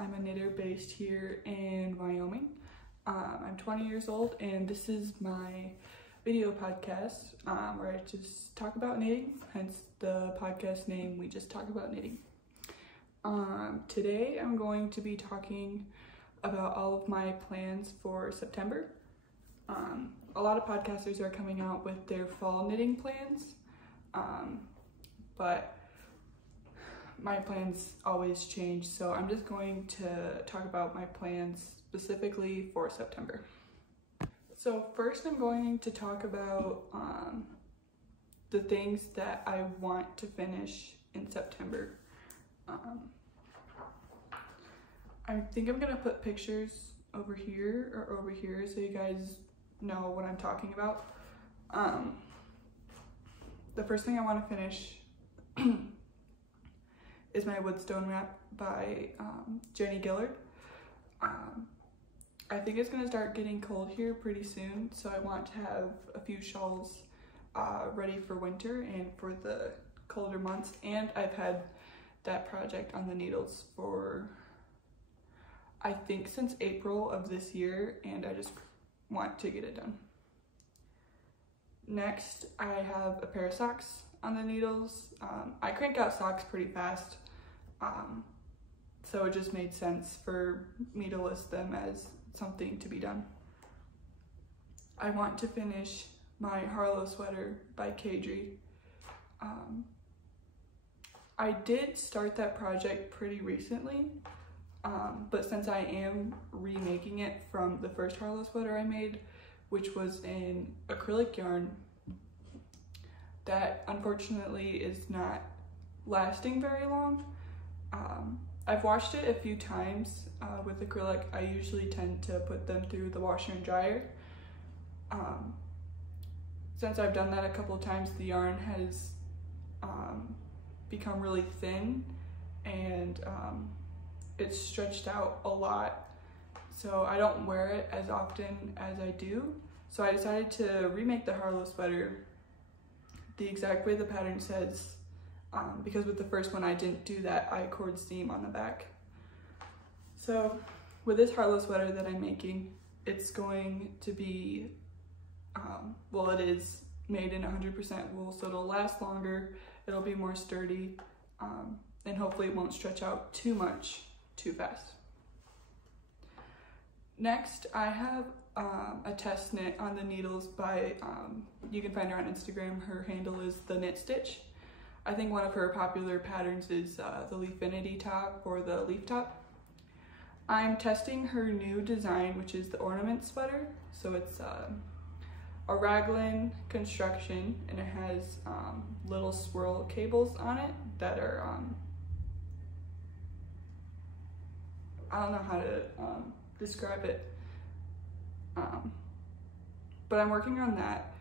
I'm a knitter based here in Wyoming. I'm 20 years old and this is my video podcast where I just talk about knitting, hence the podcast name, We Just Talk About Knitting. Today I'm going to be talking about all of my plans for September. A lot of podcasters are coming out with their fall knitting plans, but my plans always change, so I'm just going to talk about my plans specifically for September. So first I'm going to talk about the things that I want to finish in September. I think I'm gonna put pictures over here or over here so you guys know what I'm talking about. The first thing I want to finish is my Woodstone wrap by Gillard. I think it's going to start getting cold here pretty soon, so I want to have a few shawls ready for winter and for the colder months, and I've had that project on the needles for I think since April of this year, and I just want to get it done. Next, I have a pair of socks on the needles. I crank out socks pretty fast, so it just made sense for me to list them as something to be done. I want to finish my Harlow sweater by Caidree. I did start that project pretty recently, but since I am remaking it from the first Harlow sweater I made, which was in acrylic yarn, that unfortunately is not lasting very long. I've washed it a few times with acrylic. I usually tend to put them through the washer and dryer. Since I've done that a couple of times, the yarn has become really thin and it's stretched out a lot, so I don't wear it as often as I do. So I decided to remake the Harlow sweater the exact way the pattern says, because with the first one I didn't do that I-cord seam on the back. So with this Harlow sweater that I'm making, it's going to be, well, it is made in 100% wool, so it'll last longer, it'll be more sturdy, and hopefully it won't stretch out too much too fast. Next, I have a Tessa knit on the needles by, you can find her on Instagram, her handle is The Knit Stitch. I think one of her popular patterns is the Leafinity top or the leaf top. I'm testing her new design, which is the Ornaments Sweater. So it's a raglan construction, and it has little swirl cables on it that are, I don't know how to describe it, but I'm working on that.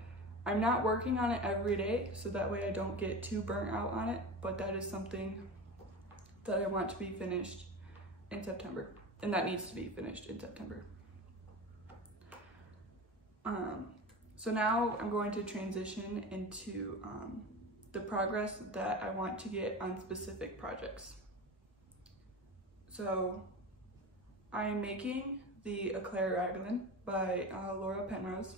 I'm not working on it every day, so that way I don't get too burnt out on it, but that is something that I want to be finished in September, and that needs to be finished in September. So now I'm going to transition into the progress that I want to get on specific projects. So I'm making the Eclair raglan by Laura Penrose.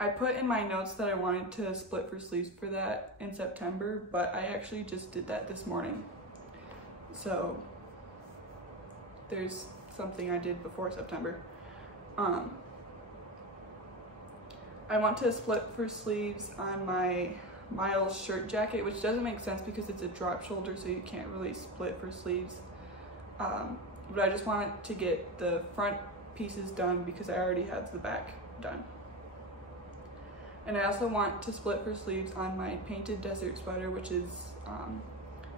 I put in my notes that I wanted to split for sleeves for that in September, but I actually just did that this morning. So there's something I did before September. I want to split for sleeves on my Miles shirt jacket, which doesn't make sense because it's a drop shoulder, so you can't really split for sleeves. But I just wanted to get the front pieces done because I already have the back done. And I also want to split for sleeves on my painted desert sweater, which is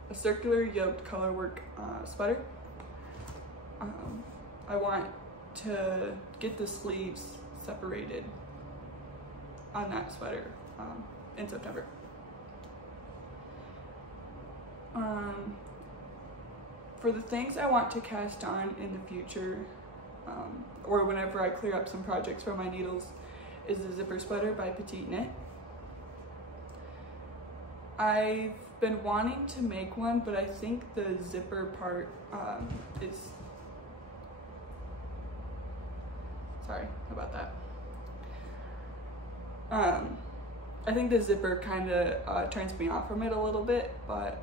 a circular yoked colorwork sweater. I want to get the sleeves separated on that sweater in September. For the things I want to cast on in the future, or whenever I clear up some projects for my needles, is the zipper sweater by PetiteKnit. I've been wanting to make one, but I think the zipper part is, sorry about that. I think the zipper kind of turns me off from it a little bit, but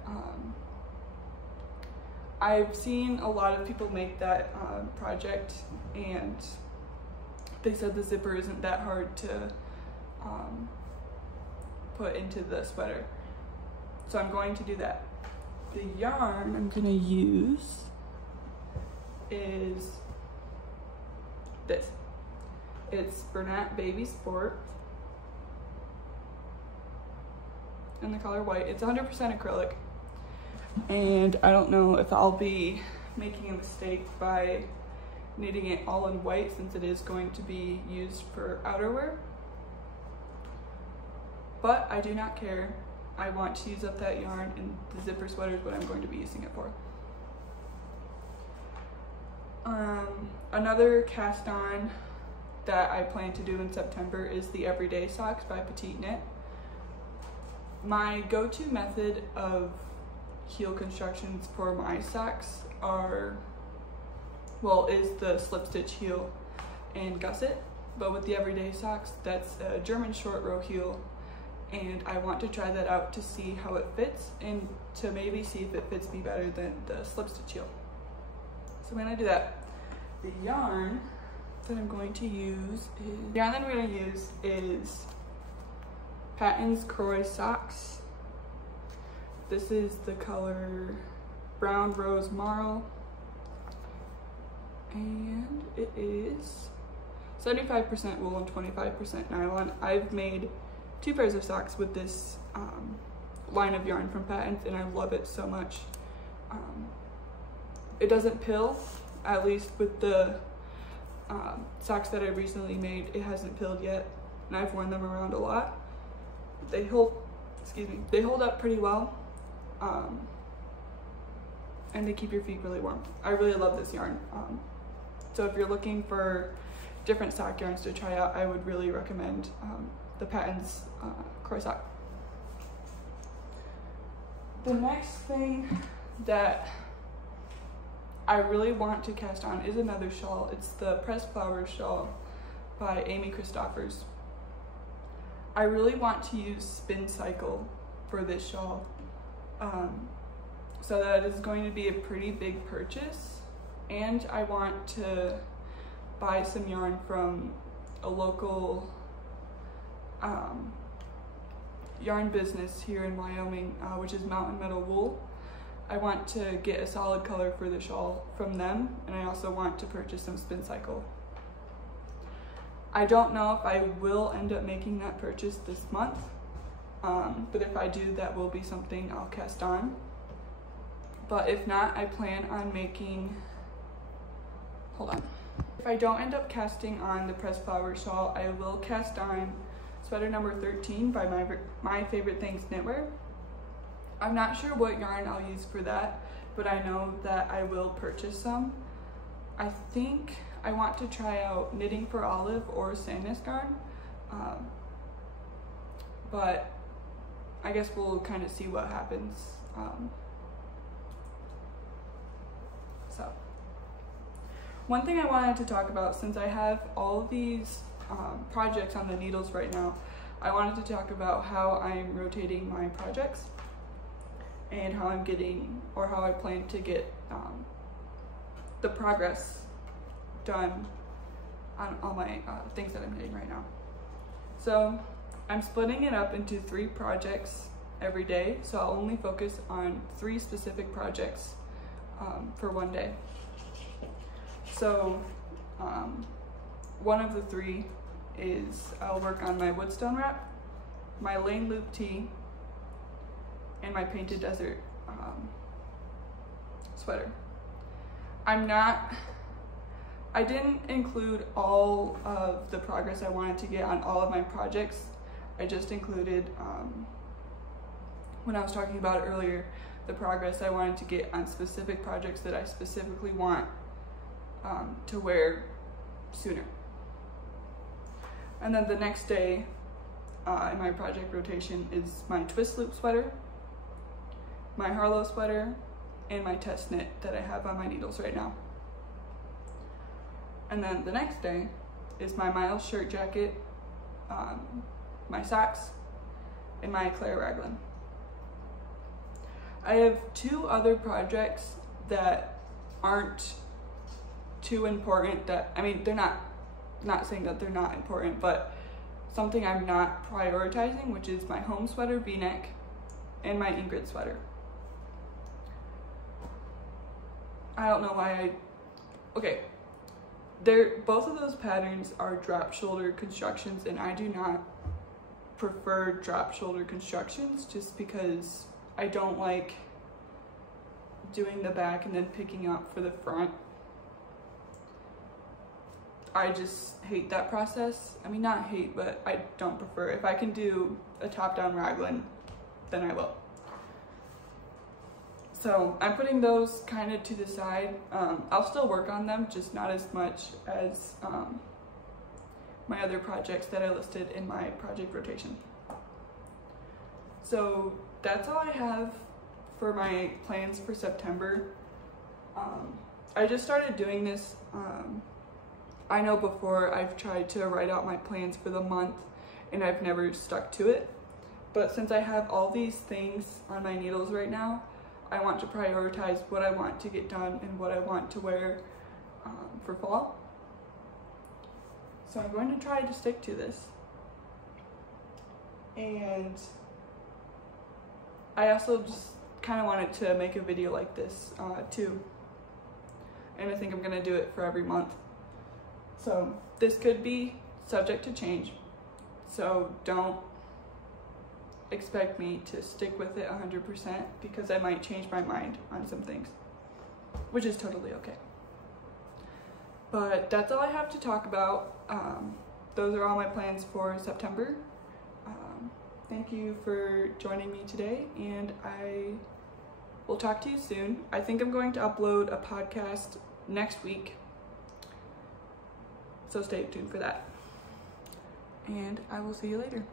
I've seen a lot of people make that project, and they said the zipper isn't that hard to put into the sweater. So I'm going to do that. The yarn I'm gonna use is this. It's Bernat Baby Sport in the color white. It's 100% acrylic, and I don't know if I'll be making a mistake by knitting it all in white, since it is going to be used for outerwear, but I do not care. I want to use up that yarn, and the zipper sweater is what I'm going to be using it for. Another cast on that I plan to do in September is the Everyday Socks by PetiteKnit. My go-to method of heel constructions for my socks is the slip stitch heel and gusset, but with the Everyday Socks, that's a German short row heel, and I want to try that out to see how it fits, and to maybe see if it fits me better than the slip stitch heel. So when I do that, the yarn that I'm going to use is Patton's Croy Socks. This is the color Brown Rose Marl, and it is 75% wool and 25% nylon. I've made 2 pairs of socks with this line of yarn from Patton's, and I love it so much. It doesn't pill, at least with the socks that I recently made. It hasn't pilled yet, and I've worn them around a lot. They hold up pretty well, and they keep your feet really warm. I really love this yarn. So if you're looking for different sock yarns to try out, I would really recommend the Patton's Croy Sock. The next thing that I really want to cast on is another shawl. It's the Pressed Flowers shawl by Christoffers. I really want to use Spin Cycle for this shawl, so that is going to be a pretty big purchase, and I want to buy some yarn from a local yarn business here in Wyoming, which is Mountain Meadow Wool. I want to get a solid color for the shawl from them, and I also want to purchase some Spin Cycle. I don't know if I will end up making that purchase this month, but if I do, that will be something I'll cast on. But if not, I plan on making, If I don't end up casting on the Pressed Flowers shawl, I will cast on sweater number 13 by My Favorite Things Knitwear. I'm not sure what yarn I'll use for that, but I know that I will purchase some. I think I want to try out Knitting for Olive or Sandnes yarn, but I guess we'll kind of see what happens. So one thing I wanted to talk about, since I have all of these projects on the needles right now, I wanted to talk about how I'm rotating my projects and how I'm getting, or how I plan to get the progress done on all my things that I'm knitting right now. So I'm splitting it up into 3 projects every day, so I'll only focus on 3 specific projects for one day. So one of the 3 is I'll work on my Woodstone wrap, my Lane Loop tee, and my Painted Desert sweater. I didn't include all of the progress I wanted to get on all of my projects. I just included, when I was talking about it earlier, the progress I wanted to get on specific projects that I specifically want to wear sooner. And then the next day in my project rotation is my twist loop sweater, my Harlow sweater, and my Tessa knit that I have on my needles right now. And then the next day is my Miles shirt jacket, my socks, and my Eclair raglan. I have 2 other projects that aren't too important that, I mean, they're not saying that they're not important, but something I'm not prioritizing, which is my home sweater V-neck and my Ingrid sweater. I don't know why okay, both of those patterns are drop shoulder constructions, and I do not prefer drop shoulder constructions just because I don't like doing the back and then picking up for the front. I just hate that process. I mean, not hate, but I don't prefer. If I can do a top-down raglan, then I will. So I'm putting those kind of to the side. I'll still work on them, just not as much as my other projects that I listed in my project rotation. So that's all I have for my plans for September. I just started doing this. I know before I've tried to write out my plans for the month and I've never stuck to it. But since I have all these things on my needles right now, I want to prioritize what I want to get done and what I want to wear for fall. So I'm going to try to stick to this. And I also just kind of wanted to make a video like this too. And I think I'm going to do it for every month. So this could be subject to change. So don't expect me to stick with it 100% because I might change my mind on some things, which is totally okay. But that's all I have to talk about. Those are all my plans for September. Thank you for joining me today, and I will talk to you soon. I think I'm going to upload a podcast next week, so stay tuned for that. And I will see you later.